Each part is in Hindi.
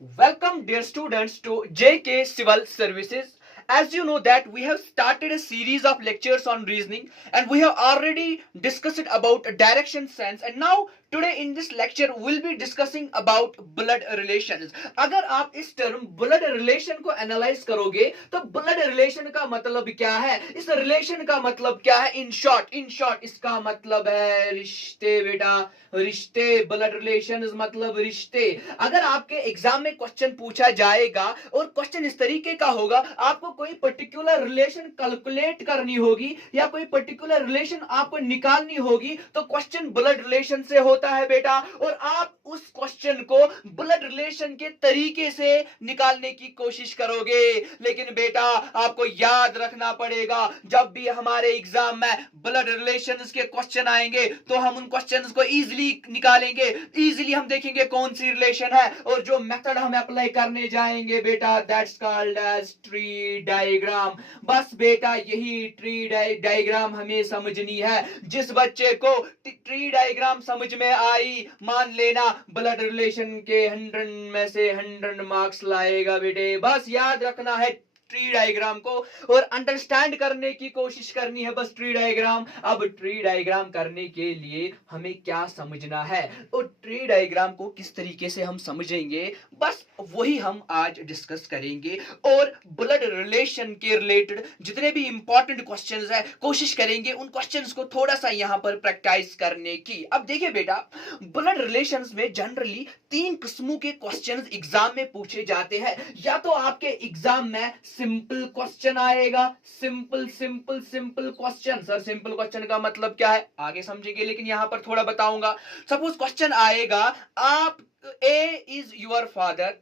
Welcome dear students to JK Civil Services. As you know that we have started a series of lectures on reasoning and we have already discussed about direction sense, and now today in this lecture we'll be discussing about blood relations. अगर आप इस टर्म blood relation को एनालाइज करोगे तो blood relation का मतलब क्या है, इस रिलेशन का मतलब क्या है, इन शॉर्ट इसका मतलब है रिश्ते बेटा, रिश्ते। ब्लड रिलेशन मतलब रिश्ते। अगर आपके एग्जाम में क्वेश्चन पूछा जाएगा और क्वेश्चन इस तरीके का होगा, आपको कोई पर्टिकुलर रिलेशन कैलकुलेट करनी होगी या कोई पर्टिकुलर रिलेशन आपको निकालनी होगी, तो क्वेश्चन ब्लड रिलेशन से होता है बेटा, और आप उस क्वेश्चन को ब्लड रिलेशन के तरीके से निकालने की कोशिश करोगे। लेकिन बेटा आपको याद रखना पड़ेगा, जब भी हमारे एग्जाम में ब्लड रिलेशंस के क्वेश्चन आएंगे तो हम उन क्वेश्चंस को इजीली निकालेंगे। इजीली हम देखेंगे कौन सी रिलेशन है, और जो मेथड हम अप्लाई करने जाएंगे बेटा, that's called as tree diagram. बस बेटा यही ट्री डायग्राम हमें समझनी है। जिस बच्चे को ट्री डायग्राम समझ में आई, मान लेना ब्लड रिलेशन के 100 में से 100 मार्क्स लाएगा बेटे। बस याद रखना है ट्री डायग्राम को और अंडरस्टैंड करने की कोशिश करनी है, बस ट्री डायग्राम। अब ट्री डायग्राम करने के लिए हमें क्या समझना है और ट्री डायग्राम को किस तरीके से हम समझेंगे, बस वही हम आज डिस्कस करेंगे। और ब्लड रिलेशन के रिलेटेड जितने भी इंपॉर्टेंट क्वेश्चंस है, कोशिश करेंगे उन क्वेश्चंस को थोड़ा सा यहां पर प्रैक्टिस करने की। अब देखिए बेटा, ब्लड रिलेशंस में जनरली 3 किस्मों के क्वेश्चंस एग्जाम में पूछे जाते हैं। या तो आपके एग्जाम में सिंपल क्वेश्चन आएगा, simple question. Sir simple question का मतलब क्या है आगे समझेंगे, लेकिन यहां पर थोड़ा बताऊंगा। सपोज क्वेश्चन आएगा, आप A is your father,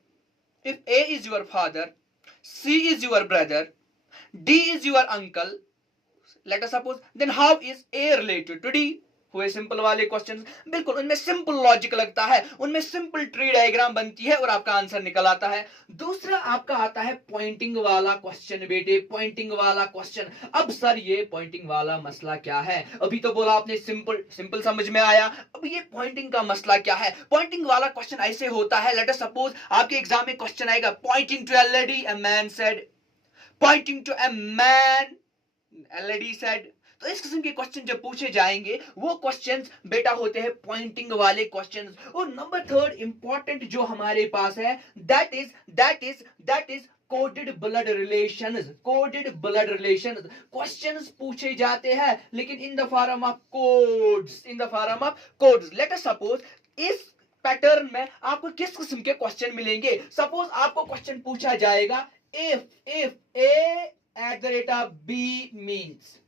if A is your father, C is your brother, D is your uncle, let us suppose, then how is A related to D. हुए सिंपल वाले क्वेश्चंस, बिल्कुल उनमें सिंपल लॉजिक लगता है, उनमें सिंपल ट्री डायग्राम बनती है और आपका आंसर निकल आता है। दूसरा आपका आता है पॉइंटिंग वाला क्वेश्चन बेटे, पॉइंटिंग वाला क्वेश्चन। अब सर ये पॉइंटिंग वाला मसला क्या है, अभी तो बोला आपने सिंपल समझ में आया, अब ये पॉइंटिंग का मसला क्या है। पॉइंटिंग वाला क्वेश्चन ऐसे होता है, लेट अस सपोज आपके एग्जाम में क्वेश्चन आएगा, pointing to a lady a man said, pointing to a man a lady said. तो इस किस्म के क्वेश्चन जब पूछे जाएंगे, वो क्वेश्चंस बेटा होते हैं पॉइंटिंग वाले क्वेश्चंस। और नंबर थर्ड इंपॉर्टेंट जो हमारे पास है, that is coded blood relations. Coded blood relations questions पूछे जाते हैं, लेकिन in the form of codes, in the form of codes. Late us suppose इस पैटर्न में आपको किस किस्म के क्वेश्चन मिलेंगे। सपोज आपको क्वेश्चन पूछा जाएगा, if a at the rate of b means,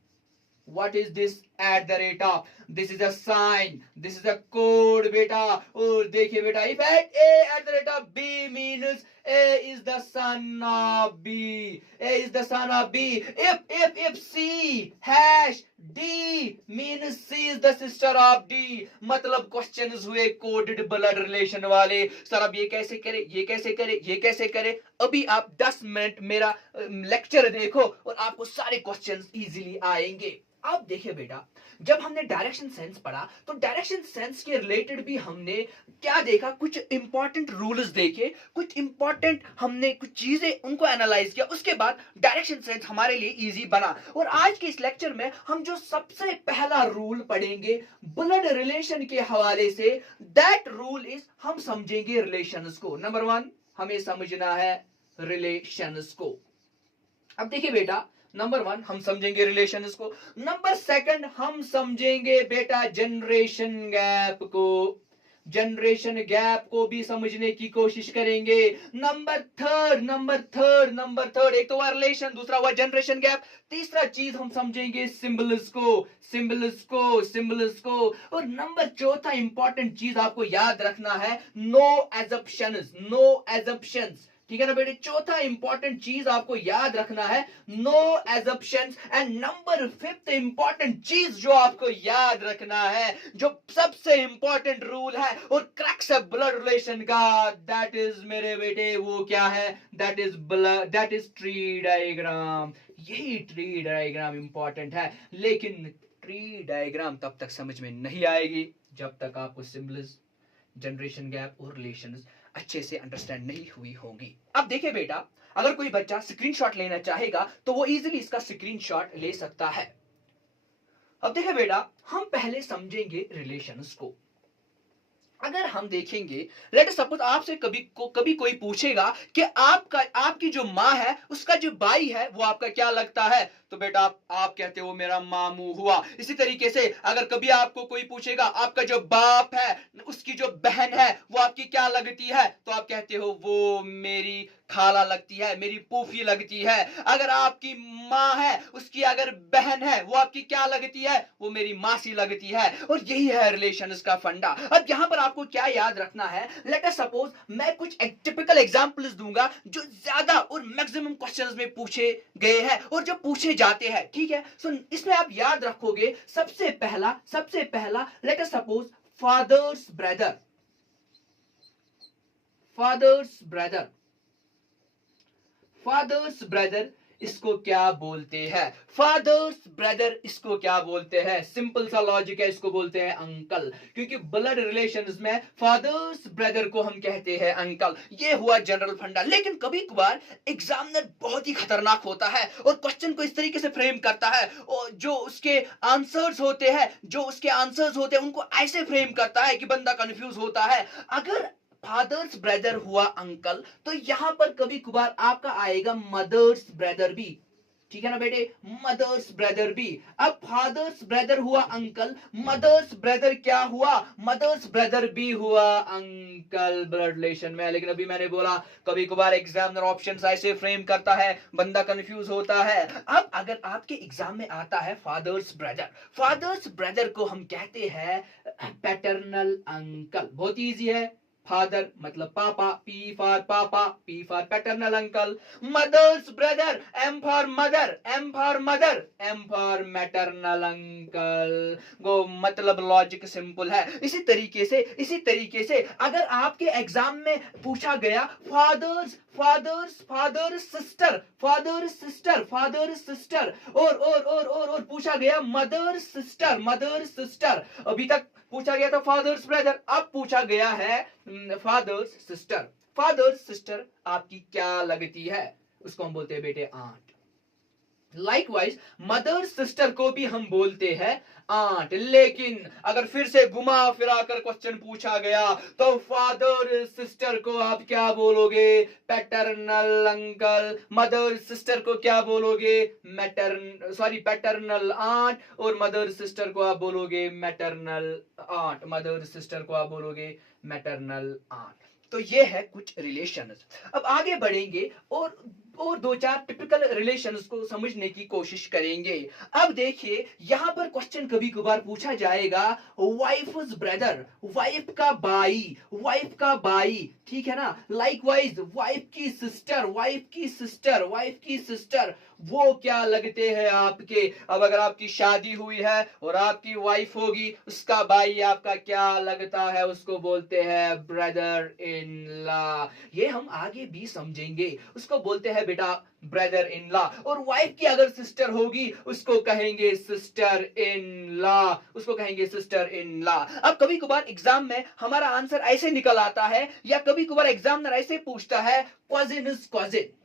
what is this at the rate of, this is a sign, this is a code beta। और देखिए बेटा, if at the rate of b means a is the son of b, a is the son of b, if c hash d means c is the sister of d। मतलब क्वेश्चन हुए कोडेड ब्लड रिलेशन वाले। सर अब ये कैसे करे, ये कैसे करे, ये कैसे करे। अभी आप 10 मिनट मेरा लेक्चर देखो और आपको सारे क्वेश्चंस इजीली आएंगे। अब देखिए बेटा, जब हमने डायरेक्शन सेंस पढ़ा तो डायरेक्शन सेंस के रिलेटेड भी हमने क्या देखा, कुछ इंपॉर्टेंट रूल्स देखे, कुछ इंपॉर्टेंट हमने कुछ चीजें उनको एनालाइज किया, उसके बाद डायरेक्शन सेंस हमारे लिए इजी बना। और आज के इस लेक्चर में हम जो सबसे पहला रूल पढ़ेंगे ब्लड रिलेशन के हवाले से, दैट रूल इज, हम समझेंगे रिलेशंस को। नंबर 1 हमें समझना है रिलेशंस को। अब देखिए बेटा, नंबर 1 हम समझेंगे रिलेशंस को, नंबर 2 हम समझेंगे बेटा जनरेशन गैप को, जनरेशन गैप को भी समझने की कोशिश करेंगे। नंबर थर्ड एक तो हुआ रिलेशन, दूसरा हुआ जनरेशन गैप, तीसरा चीज हम समझेंगे सिंबल्स को। और नंबर चौथा इंपॉर्टेंट चीज आपको याद रखना है, नो एजम्पशंस। ठीक है ना बेटे, चौथा इंपॉर्टेंट चीज आपको याद रखना है, no assumptions. And number 5 important चीज जो आपको याद रखना है, जो सबसे इंपॉर्टेंट रूल है और क्रक्स है ब्लड रिलेशन का, दैट इज मेरे बेटे वो क्या है, दैट इज ट्री डायग्राम। यही ट्री डायग्राम इंपॉर्टेंट है, लेकिन ट्री डायग्राम तब तक समझ में नहीं आएगी जब तक आपको सिंबल्स, जनरेशन गैप और रिलेशंस अच्छे से अंडरस्टैंड नहीं हुई होंगी। अब देखिए बेटा, अगर कोई बच्चा स्क्रीनशॉट लेना चाहेगा तो वो इजीली इसका स्क्रीनशॉट ले सकता है। अब देखिए बेटा, हम पहले समझेंगे रिलेशंस को। अगर हम देखेंगे, लेट सपोज आपसे कभी कोई पूछेगा कि आपकी जो माँ है उसका जो भाई है वो आपका क्या लगता है, तो बेटा आप कहते हो मेरा मामू हुआ। इसी तरीके से अगर कभी आपको कोई पूछेगा आपका जो बाप है उसकी जो बहन है वो आपकी क्या लगती है, तो आप कहते हो वो मेरी खाला लगती है, मेरी फूफी लगती है। अगर आपकी माँ है उसकी अगर बहन है वो आपकी क्या लगती है, वो मेरी मासी लगती है। और यही है रिलेशंस का फंडा। अब यहां पर आपको क्या याद रखना है, लेट अस सपोज मैं कुछ टिपिकल एग्जांपल्स दूंगा जो ज्यादा और मैक्सिमम क्वेश्चंस में पूछे गए हैं और जो पूछे जाते हैं, ठीक है। सो इसमें आप याद रखोगे, सबसे पहला late us suppose fathers brother, fathers brother, fathers brother इसको क्या बोलते हैं, फादर्स ब्रदर इसको क्या बोलते हैं, सिंपल सा लॉजिक है, इसको बोलते हैं अंकल, क्योंकि ब्लड रिलेशंस में फादर्स ब्रदर को हम कहते हैं अंकल। ये हुआ जनरल फंडा। लेकिन कभी कभार एग्जामिनर बहुत ही खतरनाक होता है और क्वेश्चन को इस तरीके से फ्रेम करता है और जो उसके आंसर्स होते हैं उनको ऐसे फ्रेम करता है कि बंदा कंफ्यूज होता है। अगर फादर्स ब्रदर हुआ अंकल तो यहां पर कभी कभार आपका आएगा मदर्स ब्रदर भी, ठीक है ना बेटे, मदर्स ब्रदर भी। अब फादर्स ब्रदर हुआ अंकल, मदर्स ब्रदर क्या हुआ, मदर्स ब्रदर भी हुआ अंकल ब्लड रिलेशन में। लेकिन अभी मैंने बोला कभी कभार एग्जामिनर ऑप्शंस ऐसे फ्रेम करता है, बंदा कंफ्यूज होता है। अब अगर आपके एग्जाम में आता है फादर्स ब्रदर, फादर्स ब्रदर को हम कहते हैं पैटर्नल अंकल। बहुत इजी है, फादर मतलब पापा, पी फॉर पापा, P for paternal uncle. Mother's brother, M for mother, M for mother, M for maternal uncle. वो मतलब लॉजिक सिंपल है। इसी तरीके से अगर आपके एग्जाम में पूछा गया father's father's father sister, father sister, father sister, और पूछा गया मदर सिस्टर, मदर सिस्टर। अभी तक पूछा गया था फादर्स ब्रदर, अब पूछा गया है फादर्स सिस्टर। फादर्स सिस्टर आपकी क्या लगती है, उसको हम बोलते हैं बेटे आंट। लाइकवाइज मदर सिस्टर को भी हम बोलते हैं आंट। लेकिन अगर फिर से घुमा फिरा कर क्वेश्चन पूछा गया तो फादर सिस्टर को आप क्या बोलोगे, पैटर्नल अंकल। मदर सिस्टर को क्या बोलोगे, पैटर्नल आंट। और मदर सिस्टर को आप बोलोगे मैटरनल आंट, मदर सिस्टर को आप बोलोगे मैटरनल आंट। तो ये है कुछ रिलेशंस। अब आगे बढ़ेंगे और दो चार टिपिकल रिलेशंस को समझने की कोशिश करेंगे। अब देखिए यहां पर क्वेश्चन कभी कभार पूछा जाएगा वाइफ्स ब्रदर, वाइफ का भाई, वाइफ का भाई, ठीक है ना। लाइकवाइज वाइफ की सिस्टर, वाइफ की सिस्टर, वाइफ की सिस्टर, वो क्या लगते हैं आपके। अब अगर आपकी शादी हुई है और आपकी वाइफ होगी, उसका भाई आपका क्या लगता है, उसको बोलते हैं ब्रदर इन लॉ। ये हम आगे भी समझेंगे, उसको बोलते हैं बेटा ब्रदर इन लॉ। और वाइफ की अगर सिस्टर होगी उसको कहेंगे सिस्टर इन लॉ, उसको कहेंगे सिस्टर इन लॉ। अब कभी कभार एग्जाम में हमारा आंसर ऐसे निकल आता है या कभी कभार एग्जामिनर ऐसे पूछता है कजिन इज कजिन।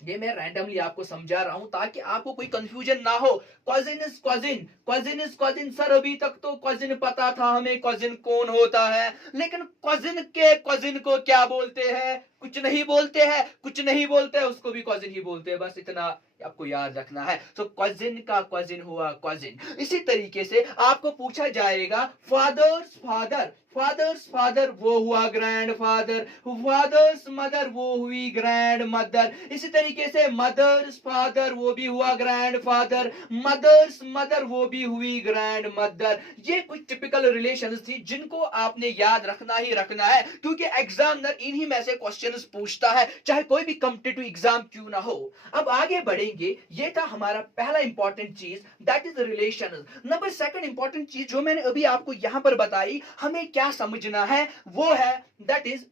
ये मैं रैंडमली आपको समझा रहा हूं ताकि आपको कोई कंफ्यूजन ना हो। Cousin is cousin, cousin is cousin. Sir अभी तक तो कजिन पता था हमें कजिन कौन होता है, लेकिन कजिन के कजिन को क्या बोलते हैं, कुछ नहीं बोलते हैं, कुछ नहीं बोलते हैं, उसको भी कजिन ही बोलते हैं। बस इतना आपको याद रखना है। तो कजिन का कजिन हुआ कजिन। इसी तरीके से आपको पूछा जाएगा फादर्स फादर, फादर्स फादर वो हुआ ग्रैंड फादर, फादर्स मदर वो हुई ग्रैंड मदर। इसी तरीके से मदर्स फादर वो भी हुआ ग्रैंड फादर, मदर्स मदर वो भी हुई ग्रैंड मदर। ये कुछ टिपिकल रिलेशंस थी जिनको आपने याद रखना ही रखना है, क्योंकि एग्जामिनर इन्हीं में से क्वेश्चंस पूछता है, चाहे कोई भी कॉम्पिटिटिव एग्जाम क्यों ना हो। अब आगे बढ़ेंगे, ये था हमारा पहला इंपॉर्टेंट चीज, that is relations. Number second important चीज जो मैंने अभी आपको यहां पर बताई, हमें क्या समझना है, वो है दैट इज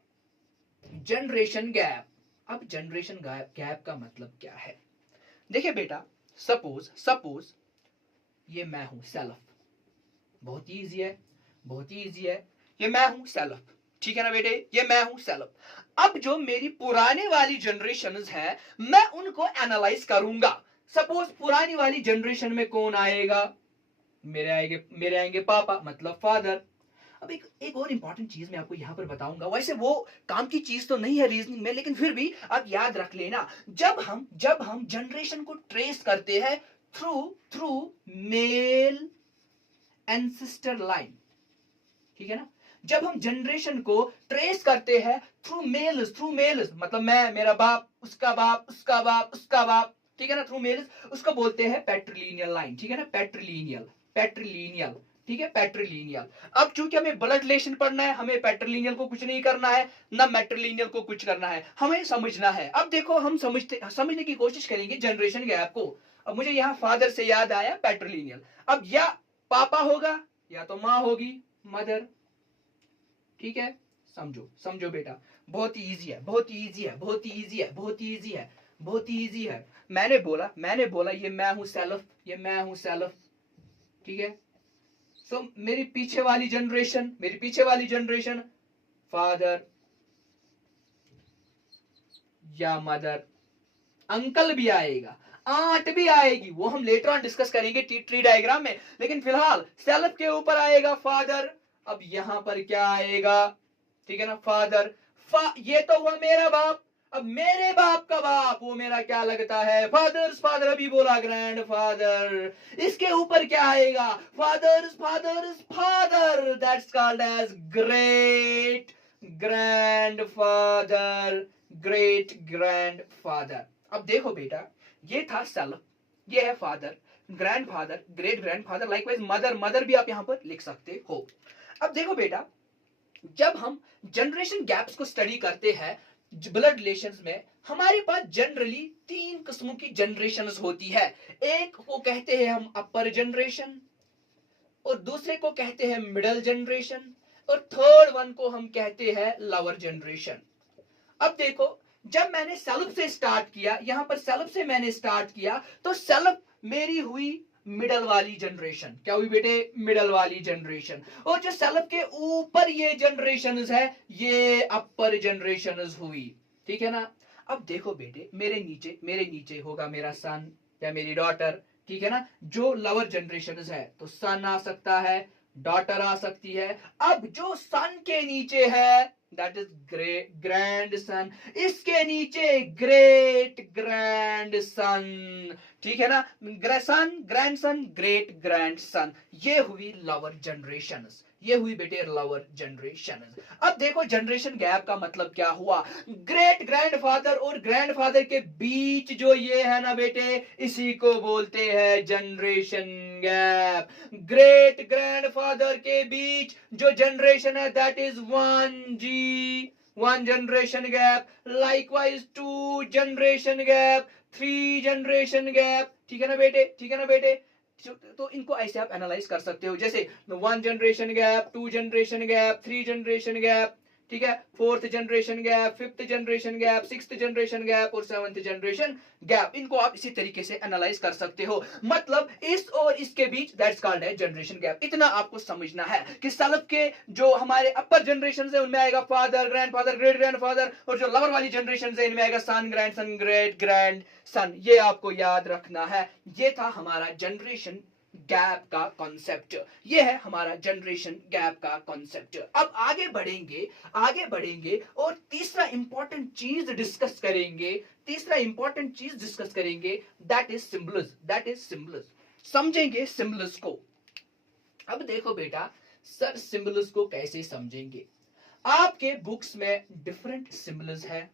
जनरेशन गैप। अब जनरेशन गैप का मतलब क्या है, देखिए बेटा, सपोज ये मैं हूं सेल्फ, बहुत ही इजी है, बहुत ही इजी है। ये मैं हूं सेल्फ, ठीक है ना बेटे, ये मैं हूं सेल्फ। अब जो मेरी पुराने वाली जनरेशन है मैं उनको एनालाइज करूंगा। सपोज पुरानी वाली जनरेशन में कौन आएगा, मेरे आएंगे पापा मतलब फादर। अब एक और इंपॉर्टेंट चीज मैं आपको यहां पर बताऊंगा, वैसे वो काम की चीज तो नहीं है रीजनिंग में, लेकिन फिर भी आप याद रख लेना। जब हम जनरेशन को ट्रेस करते हैं through through male ancestor line, ठीक है ना, जब हम जनरेशन को ट्रेस करते हैं थ्रू मेल्स मतलब मैं, मेरा बाप, उसका बाप, उसका बाप, उसका बाप, ठीक है ना, थ्रू मेल्स, उसको बोलते हैं पैट्रिलिनियल लाइन, ठीक है ना, पैट्रिलिनियल, ठीक है, पैट्रिलिनियल। अब चूंकि हमें ब्लड रिलेशन पढ़ना है, हमें पैट्रिलिनियल को कुछ नहीं करना है, ना मैट्रिलिनियल को कुछ करना है, हमें समझना है। अब देखो हम समझने की कोशिश करेंगे जनरेशन गैप को। अब मुझे यहाँ फादर से याद आया पैट्रिलिनियल। अब या पापा होगा या तो माँ होगी, मदर, ठीक है। समझो समझो बेटा, बहुत ही इजी है, बहुत ही इजी है, बहुत ही इजी है, बहुत ही इजी है, बहुत ही इजी है। मैंने बोला ये मैं हूं सेल्फ, ये मैं हूं सेल्फ, ठीक है। सो मेरी पीछे वाली जनरेशन फादर या मदर, अंकल भी आएगा, आंट भी आएगी, वो हम लेटर ऑन डिस्कस करेंगे ट्री डायग्राम में, लेकिन फिलहाल सेल्फ के ऊपर आएगा फादर। अब यहां पर क्या आएगा, ठीक है ना, फादर। ये तो हुआ मेरा बाप। अब मेरे बाप का बाप वो मेरा क्या लगता है, फादर्स फादर, अभी बोला ग्रैंड फादर। इसके ऊपर क्या आएगा, father's father, that's called as great grand father, great grand father. अब देखो बेटा, ये था सेल्फ, ये है father, grand father, great grand father, likewise mother भी आप यहां पर लिख सकते हो। अब देखो बेटा, जब हम जनरेशन गैप्स को स्टडी करते हैं ब्लड रिलेशंस में, हमारे पास जनरली 3 किस्मों की जनरेशंस होती है। एक को कहते हैं हम अपर जनरेशन, और दूसरे को कहते हैं मिडिल जनरेशन, और थर्ड वन को हम कहते हैं लोअर जनरेशन। अब देखो, जब मैंने सेल्फ से स्टार्ट किया, यहां पर सेल्फ से मैंने स्टार्ट किया, तो सेल्फ मेरी हुई मिडल वाली जनरेशन। क्या हुई बेटे, मिडल वाली जनरेशन। और जो सेल्फ के ऊपर ये जनरेशन है, ये अपर जनरेशन हुई, ठीक है ना। अब देखो बेटे, मेरे नीचे होगा मेरा सन या मेरी डॉटर, ठीक है ना। जो लोअर जनरेशन है तो सन आ सकता है, डॉटर आ सकती है। अब जो सन के नीचे है दैट इज ग्रैंड सन, इसके नीचे ग्रेट ग्रैंड सन, ठीक है ना, grand son, great grandson, ये हुई लोअर जनरेशन, ये हुई बेटे लोअर जनरेशन। अब देखो जनरेशन गैप का मतलब क्या हुआ, ग्रेट ग्रैंडफादर और ग्रैंडफादर के बीच जो ये है ना बेटे, इसी को बोलते हैं जनरेशन गैप। ग्रेट ग्रैंडफादर के बीच जो जनरेशन है that is 1 generation gap, likewise 2 generation gap, 3 generation gap, ठीक है ना बेटे, ठीक है ना बेटे। तो इनको ऐसे आप एनालाइज कर सकते हो, जैसे 1 generation gap, 2 generation gap, 3 generation gap, ठीक है, 4th generation gap, 5th generation gap, 6th generation gap और 7th जनरेशन गैप। इनको आप इसी तरीके से एनालाइज कर सकते हो। मतलब इस और इसके बीच दैट्स कॉल्ड है जनरेशन गैप। इतना आपको समझना है कि सेल्फ के जो हमारे अपर जनरेशन है उनमें आएगा फादर, ग्रैंडफादर, ग्रेट ग्रैंडफादर, और जो लोअर वाली जनरेशन है इनमें आएगा son, grandson, great grandson. ये आपको याद रखना है। ये था हमारा जनरेशन गैप का कॉन्सेप्ट, ये है हमारा जनरेशन गैप का कॉन्सेप्ट। अब आगे बढ़ेंगे और तीसरा इंपॉर्टेंट चीज डिस्कस करेंगे, दैट इज सिंबल्स, समझेंगे सिंबल्स को। अब देखो बेटा, सर सिंबल्स को कैसे समझेंगे, आपके बुक्स में डिफरेंट सिंबल्स है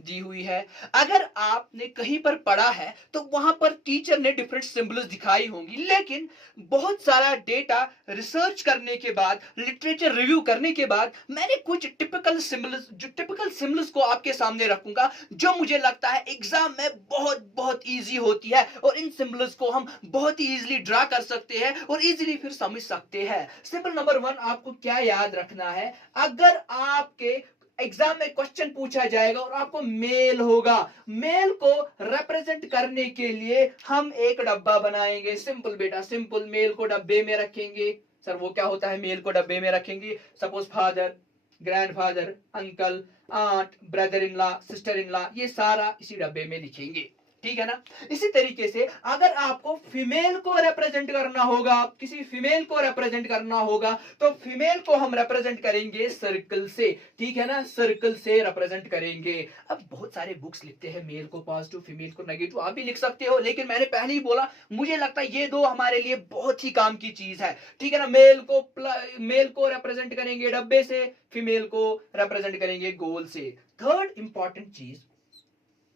दी हुई है। अगर आपने कहीं पर पढ़ा है तो वहां पर टीचर ने डिफरेंट सिंबल्स दिखाई होंगी, लेकिन बहुत सारा डेटा रिसर्च करने के बाद, लिटरेचर रिव्यू करने के बाद, मैंने कुछ टिपिकल सिंबल्स को आपके सामने रखूंगा जो मुझे लगता है एग्जाम में बहुत इजी होती है, और इन सिंबल्स को हम बहुत ही इजीली ड्रा कर सकते हैं और इजीली फिर समझ सकते हैं। सिंबल नंबर 1 आपको क्या याद रखना है, अगर आपके एग्जाम में क्वेश्चन पूछा जाएगा और आपको मेल होगा, मेल को रिप्रेजेंट करने के लिए हम एक डब्बा बनाएंगे। सिंपल बेटा, सिंपल, मेल को डब्बे में रखेंगे। सर वो क्या होता है, मेल को डब्बे में रखेंगे, suppose father, grandfather, uncle, aunt, brother in law, sister in law, ये सारा इसी डब्बे में लिखेंगे, ठीक है ना। इसी तरीके से अगर आपको फीमेल को रिप्रेजेंट करना होगा, किसी फीमेल को रिप्रेजेंट करना होगा, तो फीमेल को हम रिप्रेजेंट करेंगे सर्कल से, ठीक है ना, सर्कल से रिप्रेजेंट करेंगे। अब बहुत सारे बुक्स लिखते हैं मेल को पॉजिटिव, फीमेल को नेगेटिव, आप भी लिख सकते हो, लेकिन मैंने पहले ही बोला मुझे लगता है ये दो हमारे लिए बहुत ही काम की चीज है, ठीक है ना। मेल को रिप्रेजेंट करेंगे डब्बे से, फीमेल को रिप्रेजेंट करेंगे गोल से। थर्ड इंपॉर्टेंट चीज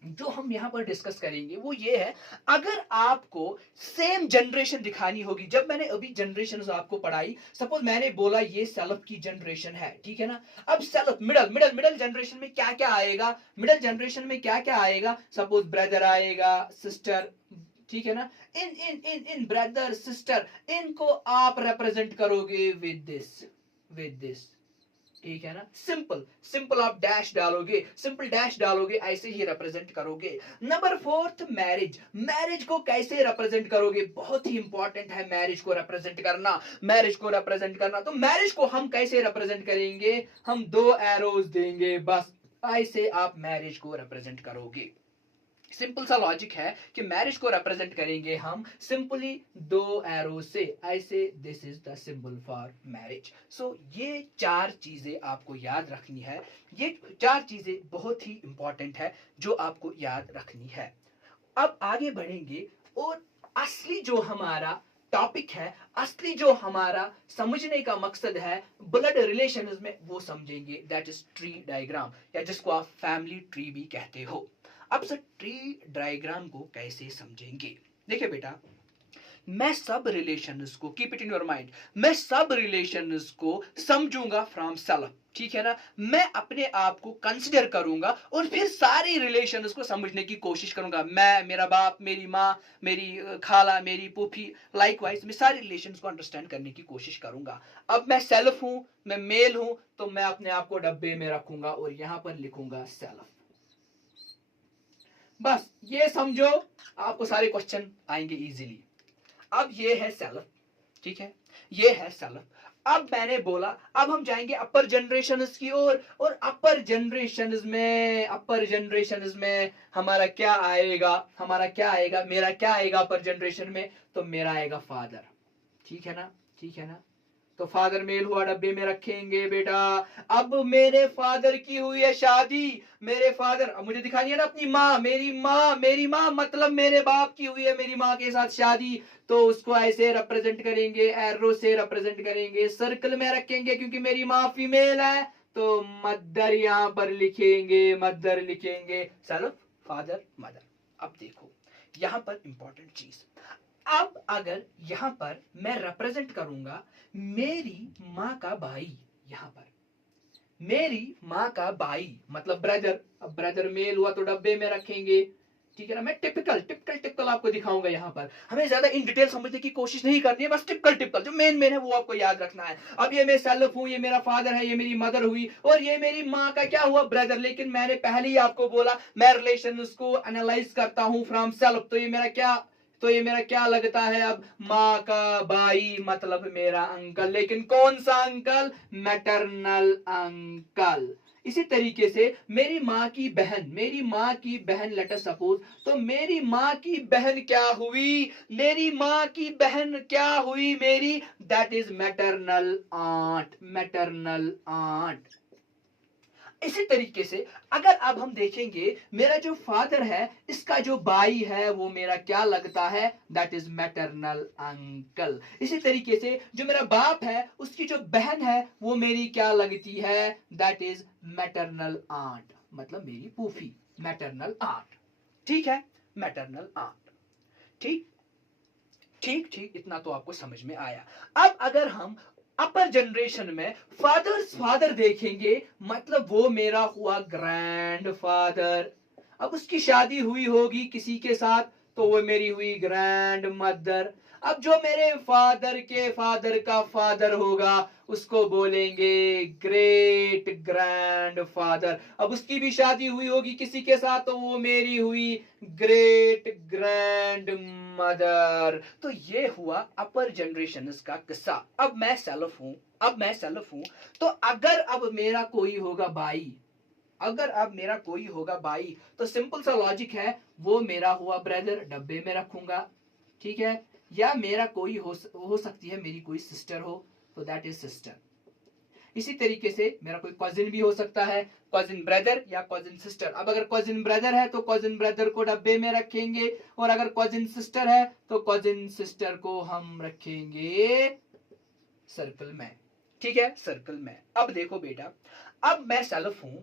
जो हम यहां पर डिस्कस करेंगे वो ये है, अगर आपको सेम जनरेशन दिखानी होगी, जब मैंने अभी जनरेशन आपको पढ़ाई, सपोज मैंने बोला ये सेल्फ की जनरेशन है, ठीक है ना। अब सेल्फ मिडल जनरेशन में क्या क्या आएगा, मिडल जनरेशन में क्या क्या आएगा, सपोज ब्रदर आएगा, सिस्टर, ठीक है ना। इन इन इन इन ब्रदर सिस्टर, इनको आप रिप्रेजेंट करोगे विद दिस, ठीक है ना। सिंपल आप डैश डालोगे, सिंपल डैश डालोगे, ऐसे ही रिप्रेजेंट करोगे। नंबर फोर्थ, मैरिज को कैसे रिप्रेजेंट करोगे, बहुत ही इंपॉर्टेंट है मैरिज को रिप्रेजेंट करना। तो मैरिज को हम कैसे रिप्रेजेंट करेंगे, हम दो एरोज देंगे, बस ऐसे आप मैरिज को रिप्रेजेंट करोगे। सिंपल सा लॉजिक है कि मैरिज को रिप्रेजेंट करेंगे हम सिंपली दो एरो से, ऐसे, this is the symbol for marriage. So ये चार चीजें आपको याद रखनी है, ये चार चीजें बहुत ही इंपॉर्टेंट है जो आपको याद रखनी है। अब आगे बढ़ेंगे और असली जो हमारा टॉपिक है, असली जो हमारा समझने का मकसद है ब्लड रिलेशंस में, वो समझेंगे, दैट इज ट्री डायग्राम, या जिसको आप फैमिली ट्री भी कहते हो। अब सर ट्री डायग्राम को कैसे समझेंगे, देखिए बेटा, मैं सब रिलेशंस को, keep it in your mind, मैं सब रिलेशंस को समझूंगा फ्रॉम सेल्फ, ठीक है ना। मैं अपने आप को कंसिडर करूंगा और फिर सारी रिलेशंस को समझने की कोशिश करूंगा। मैं, मेरा बाप, मेरी माँ, मेरी खाला, मेरी फूफी, लाइकवाइज मैं सारी रिलेशंस को अंडरस्टैंड करने की कोशिश करूंगा। अब मैं सेल्फ हूं, मैं मेल हूं, तो मैं अपने आप को डब्बे में रखूंगा और यहां पर लिखूंगा सेल्फ। बस ये समझो, आपको सारे क्वेश्चन आएंगे इजीली। अब ये है सेल्फ, ठीक है, ये है सेल्फ। अब मैंने बोला अब हम जाएंगे अपर जनरेशंस की ओर, और अपर जनरेशंस में हमारा क्या आएगा, मेरा क्या आएगा अपर जनरेशन में, तो मेरा आएगा फादर, ठीक है ना। तो फादर मेल हुआ, डब्बे में रखेंगे बेटा। अब मेरे फादर की हुई है शादी, मेरे फादर, अब मुझे दिखानी है ना अपनी माँ, मेरी माँ मतलब मेरे बाप की हुई है मेरी माँ के साथ शादी, तो उसको ऐसे रिप्रेजेंट करेंगे, एरो से रिप्रेजेंट करेंगे, सर्कल में रखेंगे क्योंकि मेरी माँ फीमेल है, तो मदर यहां पर लिखेंगे, सेल्फ, फादर, मदर। अब देखो यहां पर इंपॉर्टेंट चीज, अब अगर यहां पर मैं रिप्रेजेंट करूंगा मेरी मां का भाई, यहां पर मेरी मां का भाई मतलब ब्रदर, अब ब्रदर मेल हुआ तो डब्बे में रखेंगे, ठीक है ना। मैं टिपिकल आपको दिखाऊंगा, यहां पर हमें ज्यादा इन डिटेल समझने की कोशिश नहीं करनी है, बस टिपिकल जो मेन है वो आपको याद रखना है। अब ये मैं सेल्फ हूं, ये मेरा फादर है, ये मेरी मदर हुई, और ये मेरी माँ का क्या हुआ, ब्रदर। लेकिन मैंने पहले ही आपको बोला मैं रिलेशन उसको एनालाइज करता हूं फ्रॉम सेल्फ, तो ये मेरा क्या लगता है, अब माँ का भाई मतलब मेरा अंकल, लेकिन कौन सा अंकल, मैटरनल अंकल। इसी तरीके से मेरी माँ की बहन लेट अस सपोज, तो मेरी माँ की बहन क्या हुई मेरी, दैट इज मैटरनल आंट। इसी तरीके से अगर अब हम देखेंगे मेरा जो फादर है, इसका जो भाई है वो मेरा क्या लगता है, दैट इज मैटरनल अंकल। इसी तरीके से जो मेरा बाप है उसकी जो बहन है वो मेरी क्या लगती है, दैट इज मैटरनल आंट, मतलब मेरी फूफी, मैटरनल आंट, ठीक है, मैटरनल आंट। ठीक, इतना तो आपको समझ में आया। अब अगर हम अपर जनरेशन में फादर देखेंगे, मतलब वो मेरा हुआ ग्रैंडफादर। अब उसकी शादी हुई होगी किसी के साथ, तो वो मेरी हुई ग्रैंड मदर। अब जो मेरे फादर के फादर का फादर होगा उसको बोलेंगे ग्रेट ग्रैंड फादर। अब उसकी भी शादी हुई होगी किसी के साथ तो वो मेरी हुई ग्रेट ग्रैंड मदर। तो ये हुआ अपर जनरेशन का किस्सा। अब मैं सेल्फ हूं तो अगर अब मेरा कोई होगा भाई, अगर अब मेरा कोई होगा भाई तो सिंपल सा लॉजिक है, वो मेरा हुआ ब्रदर डब्बे में रखूंगा, ठीक है। या मेरा कोई हो सकती है मेरी कोई सिस्टर हो तो दैट इज सिस्टर। इसी तरीके से मेरा कोई कजिन भी हो सकता है, कजिन ब्रदर या कजिन सिस्टर। अब अगर कजिन ब्रदर है तो कजिन ब्रदर को डब्बे में रखेंगे, और अगर कजिन सिस्टर है तो कजिन सिस्टर को हम रखेंगे सर्कल में, ठीक है, सर्कल में। अब देखो बेटा, अब मैं सेल्फ हूं।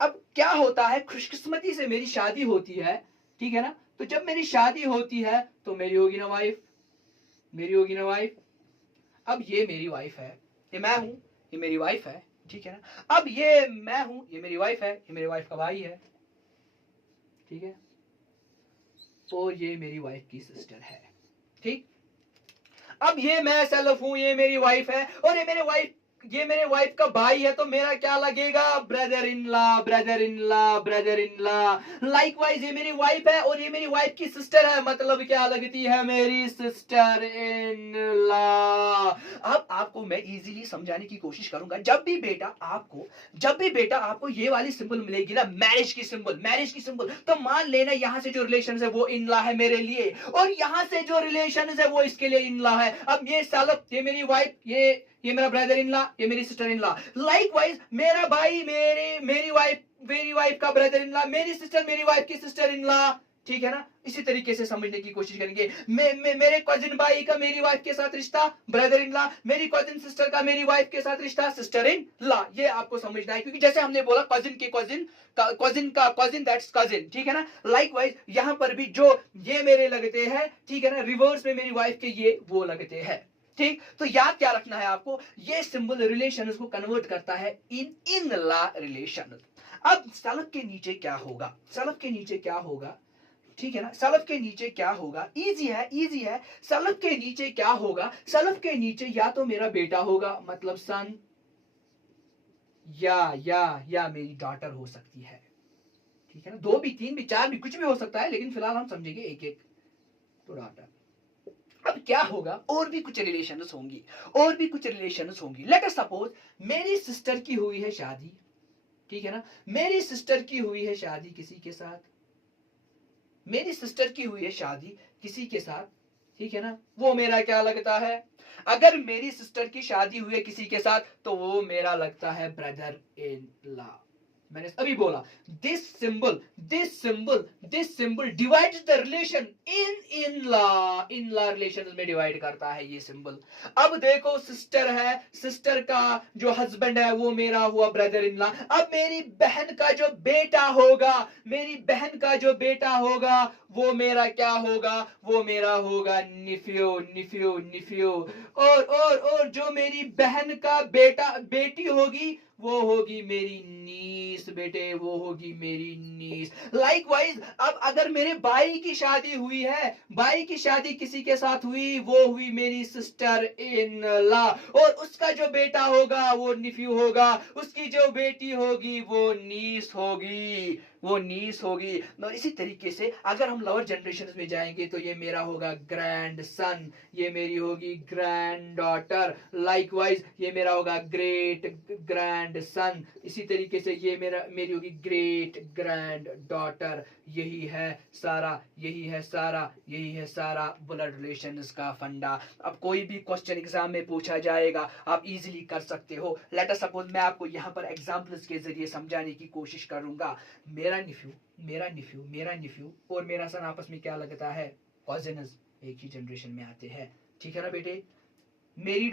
अब क्या होता है, खुशकिस्मती से मेरी शादी होती है, ठीक है ना। तो जब मेरी शादी होती है तो मेरी होगी ना वाइफ, मेरी होगी ना वाइफ। अब ये मेरी वाइफ है, ये मैं हूं, ये मेरी वाइफ है, ठीक है ना। अब ये मैं हूं, ये मेरी वाइफ है, ये मेरी वाइफ का भाई है, ठीक है। और ये मेरी वाइफ की सिस्टर है, ठीक। अब ये मैं सेल्फ हूं, ये मेरी वाइफ है, और ये मेरे वाइफ का भाई है, तो मेरा क्या लगेगा, brother in law, brother in law, brother in law. Likewise ये मेरी वाइफ है और ये मेरी वाइफ की सिस्टर है, मतलब क्या लगती है, मेरी सिस्टर इन लॉ। अब आपको मैं इजीली समझाने की कोशिश करूंगा। जब भी बेटा आपको ये वाली सिंबल मिलेगी ना, मैरिज की सिंबल, तो मान लेना यहां से जो रिलेशन है वो इन लॉ है मेरे लिए, और यहां से जो रिलेशन है वो इसके लिए इन लॉ है। अब ये सालब, ये मेरी वाइफ, ये मेरा ब्रदर इन लॉ, ये मेरी सिस्टर इन लॉ। लाइकवाइज मेरा भाई मेरी वाइफ का ब्रदर इन लॉ, मेरी सिस्टर मेरी वाइफ की सिस्टर इन लॉ, ठीक है ना। इसी तरीके से समझने की कोशिश करेंगे। मेरे कजिन भाई का मेरी वाइफ के साथ रिश्ता, ब्रदर इन लॉ, मेरी कजिन सिस्टर का मेरी वाइफ के साथ रिश्ता, सिस्टर इन लॉ। ये आपको समझना है, क्योंकि जैसे हमने बोला कजिन के कजिन दैट्स कजिन, ठीक है ना। लाइकवाइज यहां पर भी जो ये मेरे लगते हैं, ठीक है ना, रिवर्स में मेरी वाइफ के ये वो लगते हैं, ठीक। तो याद क्या रखना है आपको, ये सिंबल रिलेशन को कन्वर्ट करता है इन लॉ रिलेशन। अब सलफ के नीचे क्या होगा, ठीक है ना। सलफ के नीचे क्या होगा, इजी है। सलफ के नीचे क्या होगा, सलफ के नीचे या तो मेरा बेटा होगा मतलब सन, या मेरी डॉटर हो सकती है, ठीक है ना। 2 भी 3 भी 4 भी कुछ भी हो सकता है, लेकिन फिलहाल हम समझेंगे एक तो डॉटर। अब क्या होगा, और भी कुछ रिलेशंस होंगी। लेट अस सपोज मेरी सिस्टर की हुई है शादी, ठीक है ना। मेरी सिस्टर की हुई है शादी किसी के साथ, ठीक है ना। वो मेरा क्या लगता है, अगर मेरी सिस्टर की शादी हुई है किसी के साथ तो वो मेरा लगता है ब्रदर इन लॉ। मैंने अभी बोला, this symbol divides the relation in law relation में डिवाइड करता है ये सिंबल। अब देखो सिस्टर है, सिस्टर का जो हस्बैंड है वो मेरा हुआ ब्रदर इन लॉ। अब मेरी बहन का जो बेटा होगा वो मेरा क्या होगा, वो मेरा होगा निफ्यू। और जो मेरी बहन का बेटी होगी वो होगी मेरी नीस, बेटे वो होगी मेरी नीस। लाइकवाइज अब अगर मेरे भाई की शादी किसी के साथ हुई, वो हुई मेरी सिस्टर इन लॉ, और उसका जो बेटा होगा वो निफ्यू होगा, उसकी जो बेटी होगी वो नीस होगी। और इसी तरीके से अगर हम लोअर जनरेशन में जाएंगे तो ये मेरा होगा ग्रैंड सन, ये मेरी होगी ग्रैंड डॉटर। लाइकवाइज ये मेरा होगा ग्रेट ग्रैंड सन, इसी तरीके से ये मेरी होगी ग्रेट ग्रैंड डॉटर। यही है सारा ब्लड रिलेशंस का फंडा। अब कोई भी क्वेश्चन एग्जाम में पूछा जाएगा आप इजीली कर सकते हो। लेट अस सपोज मैं आपको यहाँ पर एग्जांपल्स के जरिए समझाने की कोशिश करूंगा। मेरा निफ्यू और मेरा सन आपस में क्या लगता है, कजिन्स, एक ही जनरेशन में आते हैं, ठीक है ना बेटे। मेरी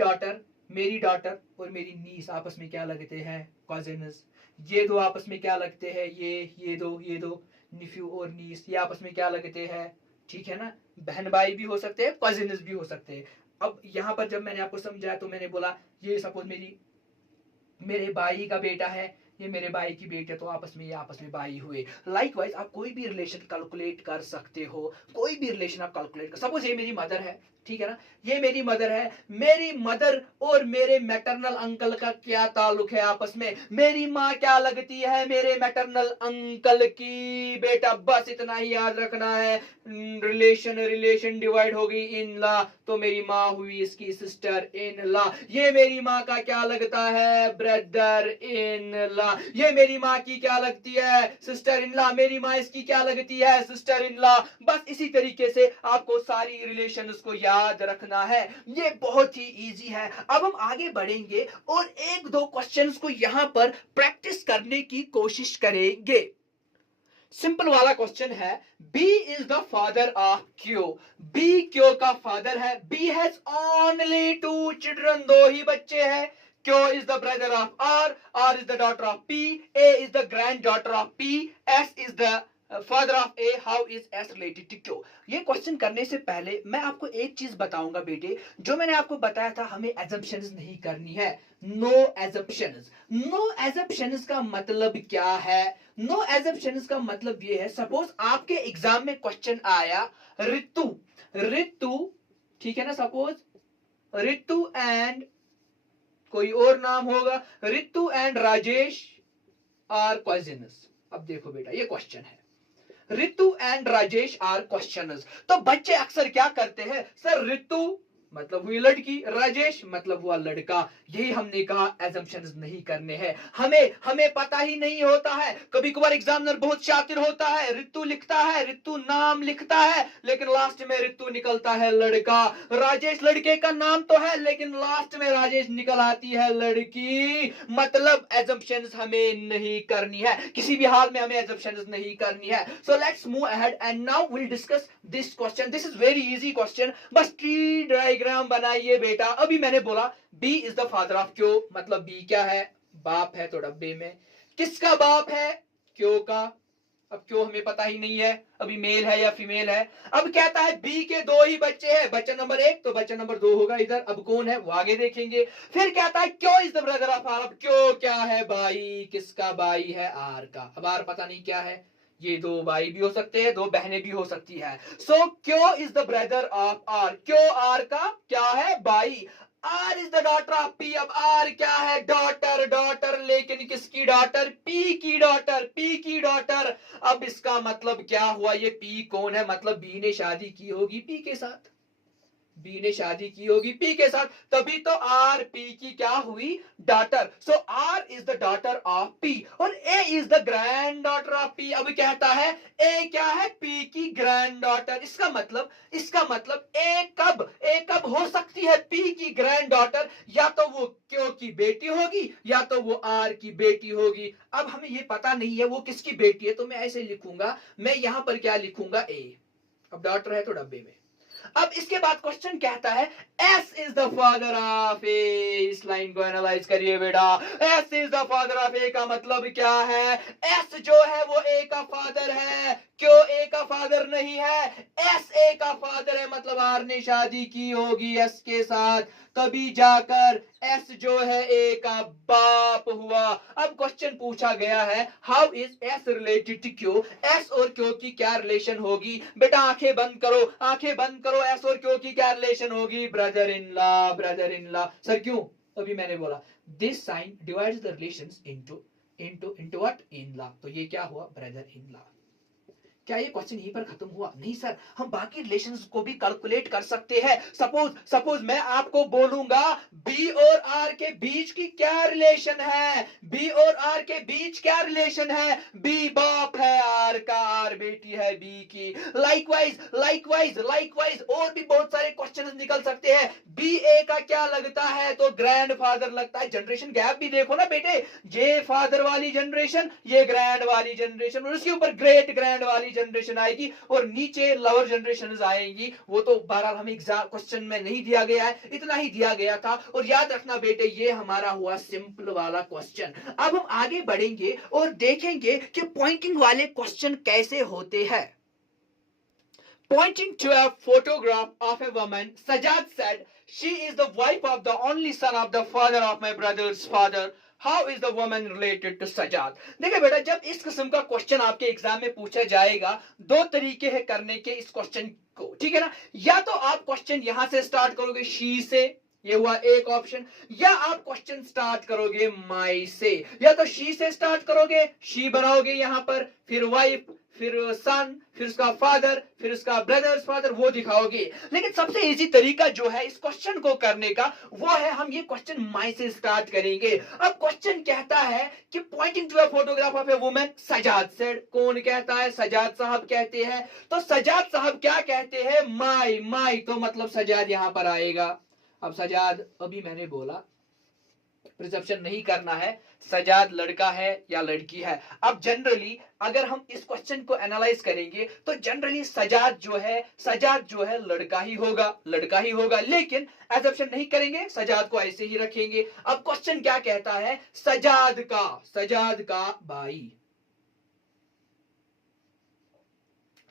डॉटर और मेरी नीस आपस में क्या लगते हैं, कजिन्स। ये दो आपस में क्या लगते हैं, ये दो निफ्यू और नीस, ये आपस में क्या लगते हैं, ठीक है ना। बहन भाई भी हो सकते हैं, कजिन्स भी हो सकते हैं। अब यहाँ पर जब मैंने आपको समझाया तो मैंने बोला ये सपोज मेरे भाई का बेटा है, ये मेरे भाई की बेटी है तो ये आपस में भाई हुए। लाइकवाइज आप कोई भी रिलेशन कैलकुलेट कर सकते हो, कोई भी रिलेशन आप कैलकुलेट कर, सपोज ये मेरी मदर है, ठीक है ना, ये मेरी मदर है, मेरी मदर और मेरे मैटरनल अंकल का क्या ताल्लुक है आपस में, मेरी माँ क्या लगती है मेरे मैटरनल अंकल की, बेटा बस इतना ही याद रखना है। रिलेशन रिलेशन डिवाइड हो गई, इन ला, तो मेरी माँ हुई इसकी सिस्टर इन ला। ये मेरी माँ का क्या लगता है, ब्रदर इन ला। ये मेरी माँ की क्या लगती है, सिस्टर इन ला। मेरी माँ इसकी क्या लगती है, सिस्टर इन ला। बस इसी तरीके से आपको सारी रिलेशंस को याद रखना है, ये बहुत ही इजी है। अब हम आगे बढ़ेंगे और एक दो क्वेश्चंस को यहां पर प्रैक्टिस करने की कोशिश करेंगे। सिंपल वाला क्वेश्चन है, B is the father of Q. B Q का फादर है। बी हैज ओनली 2 चिल्ड्रन, 2 ही बच्चे हैं। Q is the brother of R, R is the daughter of P, A is the granddaughter of P, S is the father of A. How is S related to Q? ये क्वेश्चन करने से पहले मैं आपको एक चीज बताऊंगा बेटे, जो मैंने आपको बताया था हमें assumptions नहीं करनी है। No assumptions। नो assumptions का मतलब क्या है? नो assumptions का मतलब ये है, सपोज आपके एग्जाम में क्वेश्चन आया रितु, रितु, ठीक है ना, सपोज रितु एंड कोई और नाम होगा, Ritu and Rajesh are questioners. अब देखो बेटा ये क्वेश्चन है, Ritu and Rajesh are questioners. तो बच्चे अक्सर क्या करते हैं, सर रितु मतलब हुई लड़की, राजेश मतलब हुआ लड़का। यही हमने कहा assumptions नहीं करने हैं। हमें पता ही नहीं होता है, कभी कभार एग्जामिनर बहुत शातिर होता है, रितु लिखता है, रितु नाम लिखता है, लेकिन लास्ट में रितु निकलता है लड़का। राजेश लड़के का नाम तो है, लेकिन लास्ट में राजेश निकल आती है लड़की। मतलब assumptions हमें नहीं करनी है, किसी भी हाल में हमें assumptions नहीं करनी है। So let's move ahead and now we'll discuss this question. This is very easy question. बस ट्री डायग्राम बनाइए बेटा। अभी मैंने बोला B is the father of Q, मतलब B क्या है, बाप है, तो डब्बे में किसका बाप है, Q का। अब क्यों हमें पता ही नहीं है अभी मेल है या फीमेल है। अब कहता है बी के 2 ही बच्चे हैं, बच्चा नंबर 1 तो बच्चा नंबर 2 होगा इधर। अब कौन है वो आगे देखेंगे। फिर कहता है क्यों is the brother of are. अब क्यों क्या है, भाई, किसका भाई है, आर का। अब आर पता नहीं क्या है, ये 2 भाई भी हो सकते हैं, 2 बहनें भी हो सकती है। So Q is the brother of R, Q R का क्या है, भाई। R is the daughter of P. अब आर क्या है, डॉटर, डॉटर, लेकिन किसकी डॉटर, पी की डॉटर, पी की डॉटर। अब इसका मतलब क्या हुआ, ये पी कौन है, मतलब बी ने शादी की होगी पी के साथ, बी ने शादी की होगी पी के साथ, तभी तो आर पी की क्या हुई, daughter. So R is the daughter of P और A is the granddaughter of P. अब कहता है ए क्या है, पी की ग्रैंड डॉटर। इसका मतलब ए कब हो सकती है पी की ग्रैंड डॉटर, या तो वो क्यों की बेटी होगी या तो वो आर की बेटी होगी। अब हमें ये पता नहीं है वो किसकी बेटी है, तो मैं ऐसे लिखूंगा, मैं यहां पर क्या लिखूंगा, ए। अब डॉटर है तो डब्बे में। अब इसके बाद क्वेश्चन कहता है S is the father of A. इस लाइन को एनालाइज करिए बेटा। S is the father of A का मतलब क्या है, एस जो है वो ए का फादर है, क्यों ए का फादर नहीं है, एस ए का फादर है, मतलब आर ने शादी की होगी एस के साथ, तभी जाकर एस जो है ए का बाप हुआ। अब क्वेश्चन पूछा गया है how is S related to Q. S और क्यू की क्या रिलेशन होगी, बेटा आंखें बंद करो, आंखें बंद करो। एस और क्यू की क्या रिलेशन होगी, brother in law, brother in law. Sir क्यों, अभी मैंने बोला this sign divides the relations into what, in law. तो ये क्या हुआ, ब्रदर इन लॉ। क्या ये क्वेश्चन यहीं पर खत्म हुआ, नहीं सर, हम बाकी रिलेशंस को भी कैलकुलेट कर सकते हैं। सपोज मैं आपको बोलूंगा बी और आर के बीच की क्या रिलेशन है, बी और आर के बीच क्या रिलेशन है, बी बाप है आर का, आर बेटी है बी की। लाइकवाइज और भी बहुत सारे क्वेश्चंस निकल सकते हैं। बी ए का क्या लगता है, तो ग्रैंडफादर लगता है। जनरेशन गैप भी देखो ना बेटे, जे फादर वाली जनरेशन, ये ग्रैंड वाली जनरेशन, और उसके ऊपर ग्रेट ग्रैंड वाली जनरेशन आएगी, और नीचे लोअर जनरेशन आएंगी। वो तो बहरहाल हमें क्वेश्चन में नहीं दिया गया है, इतना ही दिया गया था। और याद रखना बेटे ये हमारा हुआ सिंपल वाला क्वेश्चन। अब हम आगे बढ़ेंगे और देखेंगे कि पॉइंटिंग वाले क्वेश्चन कैसे होते हैं। Pointing to a photograph of a woman, Sajjad said, "She is the wife of the only son of the father of my brother's father. How is the woman related to Sajjad. देखिए बेटा, जब इस किस्म का क्वेश्चन आपके एग्जाम में पूछा जाएगा, दो तरीके हैं करने के इस क्वेश्चन को, ठीक है ना। या तो आप क्वेश्चन यहां से स्टार्ट करोगे शी से, ये हुआ एक ऑप्शन, या आप क्वेश्चन स्टार्ट करोगे माई से। या तो शी से स्टार्ट करोगे, शी बनाओगे यहां पर, फिर वाइफ, फिर सन, फिर उसका फादर, फिर उसका ब्रदर्स फादर, वो दिखाओगे। लेकिन सबसे इजी तरीका जो है इस क्वेश्चन को करने का, वो है हम ये क्वेश्चन माई से स्टार्ट करेंगे। अब क्वेश्चन कहता है कि pointing to a photograph of a woman, Sajjad said. कौन कहता है? सजाद साहब कहते हैं। तो सजाद साहब क्या कहते हैं? माई। माई तो मतलब सजाद यहां पर आएगा। अब सजाद, अभी मैंने बोला प्रिजप्शन नहीं करना है, सजाद लड़का है या लड़की है। अब जनरली अगर हम इस क्वेश्चन को एनालाइज करेंगे तो जनरली सजाद जो है लड़का ही होगा, लड़का ही होगा। लेकिन एजप्शन नहीं करेंगे, सजाद को ऐसे ही रखेंगे। अब क्वेश्चन क्या कहता है? सजाद का भाई,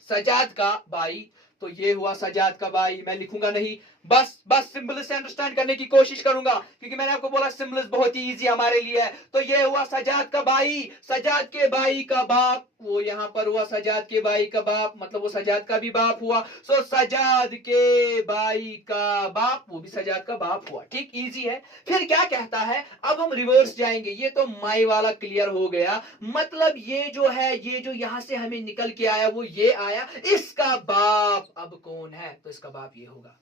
सजाद का भाई। तो ये हुआ सजाद का भाई। मैं लिखूंगा नहीं, बस सिंबल्स से अंडरस्टैंड करने की कोशिश करूंगा, क्योंकि मैंने आपको बोला सिंबल्स बहुत ही इजी हमारे लिए है। तो ये हुआ सजाद का भाई, सजाद के भाई का बाप, वो यहां पर हुआ सजाद के भाई का बाप, मतलब वो सजाद का भी बाप हुआ। सो सजाद के भाई का बाप, वो भी सजाद का बाप हुआ। ठीक, इजी है। फिर क्या कहता है? अब हम रिवर्स जाएंगे। ये तो माई वाला क्लियर हो गया, मतलब ये जो है, ये जो यहां से हमें निकल के आया वो ये आया। इसका बाप अब कौन है? तो इसका बाप ये होगा।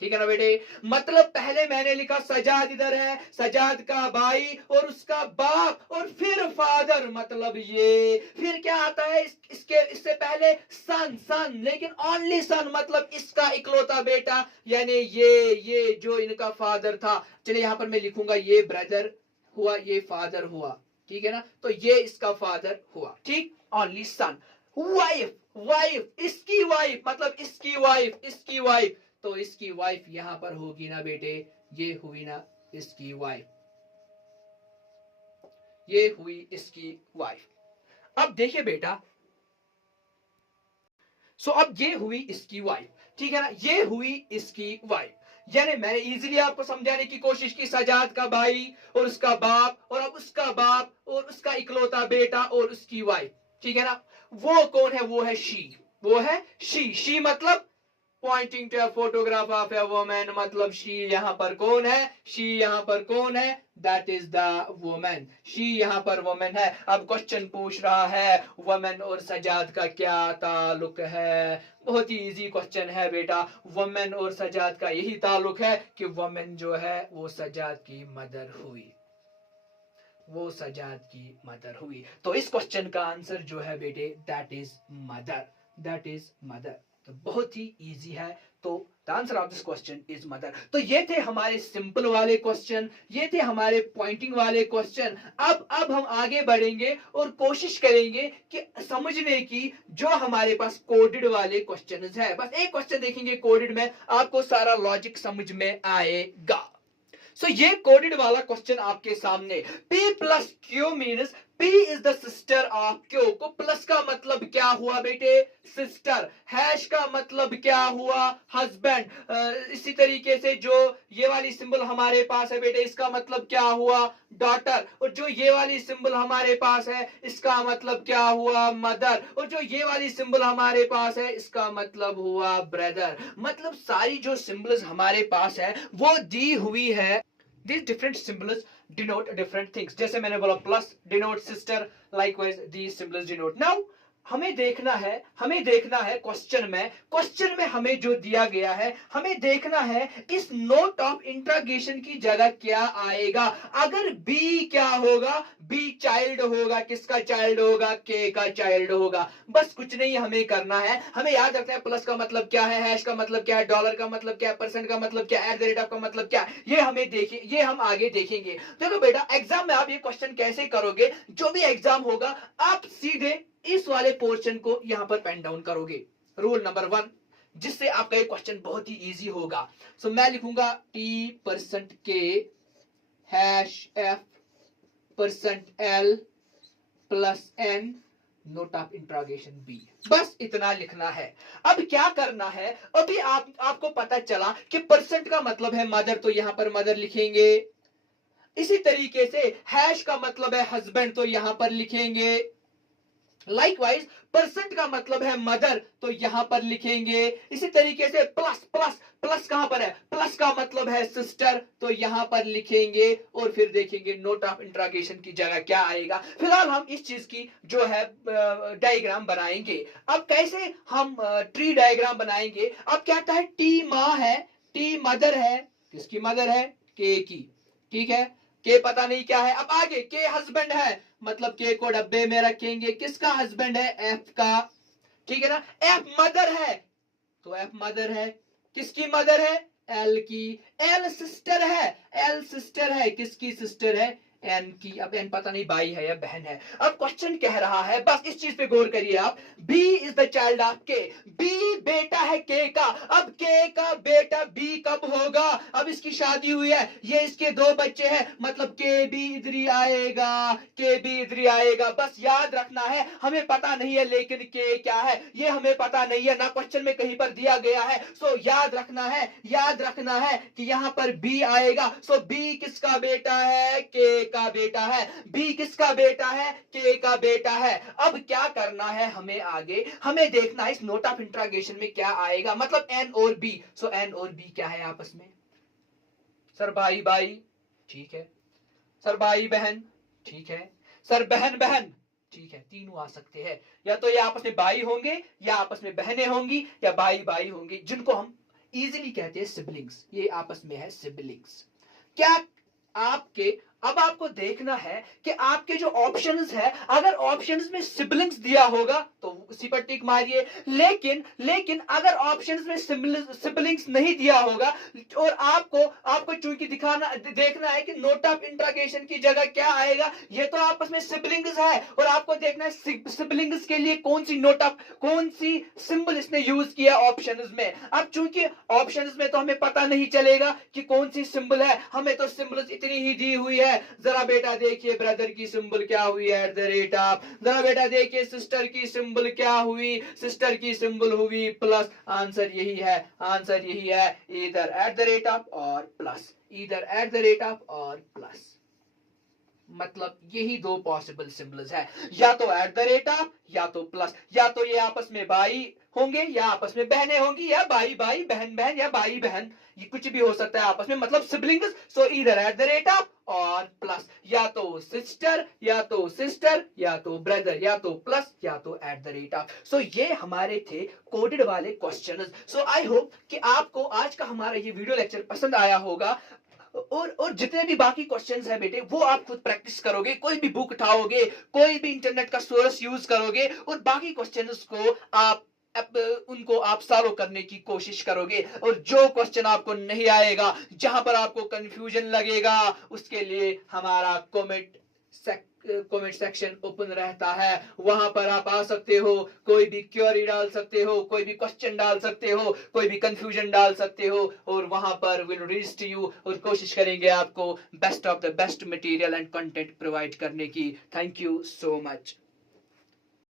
ठीक है ना बेटे। मतलब पहले मैंने लिखा सजाद इधर है, सजाद का भाई और उसका बाप, और फिर फादर, मतलब ये। फिर क्या आता है इससे पहले? सन, लेकिन ओनली सन, मतलब इसका इकलौता बेटा, यानी ये जो इनका फादर था। चलिए यहां पर मैं लिखूंगा ये ब्रदर हुआ, ये फादर हुआ। ठीक है ना, तो ये इसका फादर हुआ। ठीक, ओनली सन। वाइफ, इसकी वाइफ, मतलब इसकी वाइफ, तो इसकी वाइफ यहां पर होगी ना बेटे, ये हुई ना इसकी वाइफ, ये हुई इसकी वाइफ। अब देखिए बेटा, अब ये हुई इसकी वाइफ, ठीक है ना, ये हुई इसकी वाइफ। यानी मैंने इजीली आपको समझाने की कोशिश की, सजाद का भाई और उसका बाप, और अब उसका बाप और उसका इकलौता बेटा और उसकी वाइफ। ठीक है ना, वो कौन है? वो है शी मतलब pointing to a photograph of a woman, मतलब शी यहां पर कौन है? शी यहां पर कौन है? That is the woman. She यहां पर वुमन है। अब क्वेश्चन पूछ रहा है वुमन और सजाद का क्या ताल्लुक है। बहुत ही इजी क्वेश्चन है बेटा। वुमन और सजाद का यही ताल्लुक है कि वुमन जो है वो सजाद की मदर हुई, वो सजाद की मदर हुई। तो इस क्वेश्चन का आंसर जो है बेटे, दैट इज मदर। तो बहुत ही इजी है। तो the answer of this question is mother. तो ये थे हमारे सिंपल वाले क्वेश्चन, ये थे हमारे पॉइंटिंग वाले क्वेश्चन। अब हम आगे बढ़ेंगे और कोशिश करेंगे कि समझने की जो हमारे पास कोडेड वाले क्वेश्चन है। बस एक क्वेश्चन देखेंगे कोडेड में, आपको सारा लॉजिक समझ में आएगा। ये कोडेड वाला क्वेश्चन आपके सामने, P plus Q means P is the sister of Q। को प्लस का मतलब क्या हुआ बेटे? सिस्टर। हैश का मतलब क्या हुआ? हस्बैंड। इसी तरीके से जो ये वाली सिंबल हमारे पास है बेटे, इसका मतलब क्या हुआ? डॉटर। और जो ये वाली सिंबल हमारे पास है, इसका मतलब क्या हुआ? मदर। और जो ये वाली सिंबल हमारे पास है, इसका मतलब हुआ ब्रदर। मतलब सारी जो सिंबल्स हमारे पास है वो दी हुई है। These different symbols denote different things. जैसे मैंने बोला plus denote sister, likewise these symbols denote. Now हमें देखना है क्वेश्चन में हमें जो दिया गया है, हमें देखना है इस नोट ऑफ इंट्रोगेशन की जगह क्या आएगा। अगर बी क्या होगा? बी चाइल्ड होगा। किसका चाइल्ड होगा? के का चाइल्ड होगा। बस कुछ नहीं हमें करना है, हमें याद रखना है प्लस का मतलब क्या है, हैश का मतलब क्या है, डॉलर का मतलब क्या है, परसेंट का मतलब क्या है, एट द रेट ऑफ का मतलब क्या है। ये हम आगे देखेंगे। देखो बेटा, एग्जाम में आप ये क्वेश्चन कैसे करोगे? जो भी एग्जाम होगा आप सीधे इस वाले पोर्शन को यहां पर पेन डाउन करोगे, रूल नंबर 1, जिससे आपका ये क्वेश्चन बहुत ही इजी होगा। मैं लिखूंगा T%K $F%L plus N note of interrogation B। बस इतना लिखना है। अब क्या करना है? अभी आपको पता चला कि परसेंट का मतलब है मदर, तो यहां पर मदर लिखेंगे। इसी तरीके से हैश का मतलब है हस्बैंड, तो यहां पर लिखेंगे। लाइकवाइज परसेंट का मतलब है मदर, तो यहां पर लिखेंगे। इसी तरीके से प्लस प्लस प्लस कहां पर है, प्लस का मतलब है सिस्टर, तो यहां पर लिखेंगे। और फिर देखेंगे नोट ऑफ इंट्रोगेशन की जगह क्या आएगा। फिलहाल हम इस चीज की जो है डायग्राम बनाएंगे। अब कैसे हम ट्री डायग्राम बनाएंगे। अब क्या कहता है, टी माँ है, टी मदर है, किसकी मदर है, के की, ठीक है। के पता नहीं क्या है। अब आगे के हस्बैंड है, मतलब के को डब्बे में रखेंगे, किसका हस्बैंड है, एफ का, ठीक है ना। एफ मदर है, तो एफ मदर है, किसकी मदर है, एल की। एल सिस्टर है, एल सिस्टर है, किसकी सिस्टर है, एन की। अब एन पता नहीं भाई है या बहन है। अब क्वेश्चन कह रहा है, बस इस चीज पे गौर करिए आप, B is the child of K, B बेटा है के का। अब के का बेटा बी कब होगा, अब इसकी शादी हुई है, ये इसके दो बच्चे हैं, मतलब के भी इधर ही आएगा, के भी इधर ही आएगा। बस याद रखना है, हमें पता नहीं है लेकिन के क्या है ये हमें पता नहीं है, ना क्वेश्चन में कहीं पर दिया गया है। सो याद रखना है, याद रखना है कि यहां पर बी आएगा। सो बी किसका बेटा है, के का बेटा है। बी किसका बेटा है, के का बेटा है। अब क्या करना है हमें आगे, हमें देखना है इस नोट ऑफ इंट्रोगेशन में क्या आएगा, मतलब एन और बी। सो एन और बी क्या है आपस में, सर भाई भाई, ठीक है, सर भाई बहन, ठीक है, सर बहन बहन, ठीक है, तीनों आ सकते हैं। या तो ये आपस में भाई होंगे, या आपस में बहनें होंगी, या भाई भाई होंगे, जिनको हम इजीली कहते हैं सिबलिंग्स। ये आपस में है सिबलिंग्स। क्या आपके, अब आपको देखना है कि आपके जो ऑप्शंस है, अगर ऑप्शंस में सिबलिंग्स दिया होगा तो उसी पर टिक मारिए। लेकिन अगर ऑप्शंस में सिबलिंग्स नहीं दिया होगा, और आपको चूंकि देखना है कि नोट ऑफ इंट्रोगेशन की जगह क्या आएगा, ये तो आपस में सिबलिंग्स है, और आपको देखना है सिबलिंग्स के लिए कौन सी सिंबल इसने यूज किया ऑप्शंस में। अब चूंकि ऑप्शंस में तो हमें पता नहीं चलेगा कि कौन सी सिंबल है, हमें तो सिंबल्स इतनी ही दी हुई है। जरा बेटा देखिए ब्रदर की सिंबल क्या हुई, एट द रेट ऑफ। जरा बेटा देखिए सिस्टर की सिंबल क्या हुई, सिस्टर की सिंबल हुई प्लस। आंसर यही है, आंसर यही है, इधर एट द रेट ऑफ और प्लस, इधर एट द रेट ऑफ और प्लस। मतलब यही दो पॉसिबल सिंबल्स है, या तो एट द रेट ऑफ या तो प्लस। या तो ये आपस में भाई होंगे, या आपस में बहनें होंगी, या भाई भाई बहन बहन, या भाई बहन, ये कुछ भी हो सकता है आपस में, मतलब सिबलिंग्स। सो इधर एट द रेट ऑफ और प्लस, या तो सिस्टर, या तो सिस्टर, या तो ब्रदर, या तो प्लस, या तो एट द रेट ऑफ। सो ये हमारे थे कोडेड वाले क्वेश्चंस। सो आई होप कि आपको आज का हमारा ये वीडियो लेक्चर पसंद आया होगा। और जितने भी बाकी क्वेश्चंस हैं बेटे, वो आप खुद प्रैक्टिस करोगे, कोई भी बुक उठाओगे, कोई भी इंटरनेट का सोर्स यूज करोगे, और बाकी क्वेश्चंस को आप उनको आप सॉल्व करने की कोशिश करोगे। और जो क्वेश्चन आपको नहीं आएगा, जहां पर आपको कंफ्यूजन लगेगा, उसके लिए हमारा कमेंट सेक्शन ओपन रहता है, वहां पर आप आ सकते हो, कोई भी क्वेरी डाल सकते हो, कोई भी क्वेश्चन डाल सकते हो, कोई भी कंफ्यूजन डाल सकते हो, और वहां पर विल रीच टू यू, और कोशिश करेंगे आपको best of the best material and content provide करने की। Thank you so much.